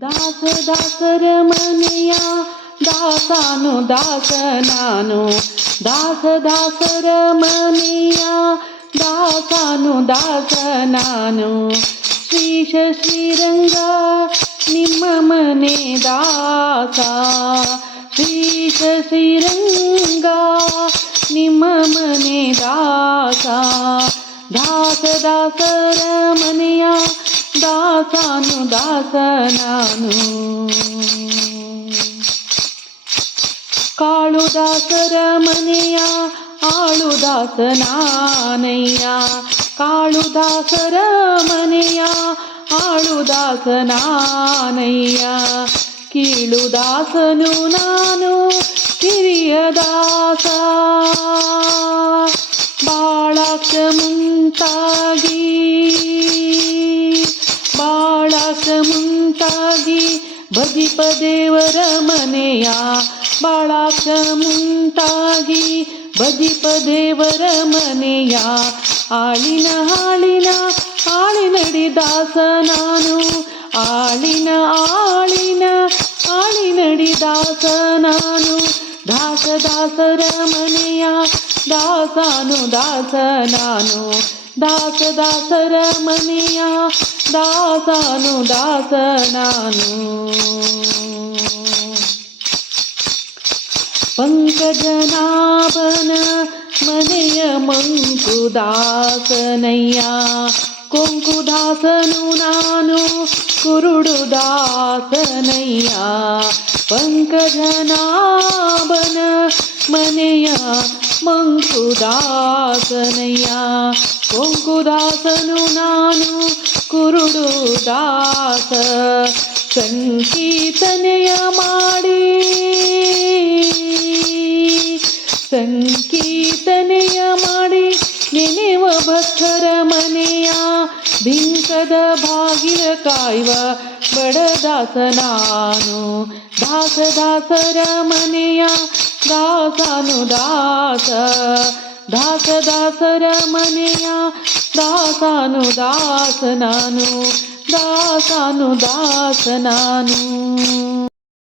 ದಾಸ ದಾಸರ ಮನೆಯ ದಾಸಾನು ದಾಸ ನಾನು. ದಾಸ ದಾಸರ ಮನೆಯ ದಾಸಾನು ದಾಸ ನಾನು. ಶ್ರೀಶ ಶ್ರೀರಂಗ ನಿಮ್ಮ ಮನೆ ದಾಸ. ಶ್ರೀಶ ಶ್ರೀರಂಗ ನಿಮ್ಮ ಮನೆ ದಾಸ. ದಾಸ ದಾಸರ ಮನೆಯ ದಾಸಾನು ದಾಸ ನಾನು. ಕಾಳು ದಾಸರ ಮನೆಯ ಆಳು ದಾಸ ನಾನಯ್ಯ. ಕಾಳು ದಾಸರ ಮನೆಯ ಆಳು ದಾಸ ನಾನಯ್ಯ. ಕೀಳು ದಾಸನು ನಾನು ಹಿರಿಯ ದಾಸ. ಬಾಳಕ ಮುಂತಾಗಿ ಮುಂತಾಗಿ ಭಜಿಪ ದೇವರ ಮನೆಯ. ಬಾಳಕ ಮುಂತಾಗಿ ಭಜಿಪ ದೇವರ ಮನೆಯ. ಆಳಿನ ಆಳಿನ ಆಳಿನಡಿ ದಾಸ ನಾನು. ಆಳಿನ ಆಳಿನ ಆಳಿನಡಿ ದಾಸ ನಾನು. ದಾಸ ದಾಸರ ಮನೆಯ ದಾಸಾನು ದಾಸ ನಾನು. ದಾಸ ದಾಸರ ಮನೆಯ ದಾಸಾನು ದಾಸ ನಾನು. ಪಂಕಜನಾಭನ ಮನೆಯ ಮಂಕುದಾಸನಯ್ಯ. ಕೊಂಕುದಾಸನು ನಾನು ಕುರುಡು ದಾಸನಯ್ಯ. ಪಂಕಜನಾಭನ ಮನೆಯ ಮಂಕುದಾಸನಯ್ಯ. ಕೊಂಕುದಾಸನು ನಾನು ಕುರುಡು ದಾಸ. ಸಂಕೀರ್ತನೆಯ ಮಾಡಿ ಸಂಕೀರ್ತನೆಯ ಮಾಡಿ ನೆನೆವ ಭಕ್ತರ ಮನೆಯ. ಬಿಂಕದ ಬಾಗಿಲ ಕಾಯುವ ಬಡದಾಸ ನಾನು. ದಾಸ ದಾಸರ ಮನೆಯ ದಾಸಾನು ದಾಸ. ದಾಸ ದಾಸರ ಮನೆಯ ದಾಸಾನು ದಾಸ ನಾನು. ದಾಸಾನು ದಾಸ ನಾನು.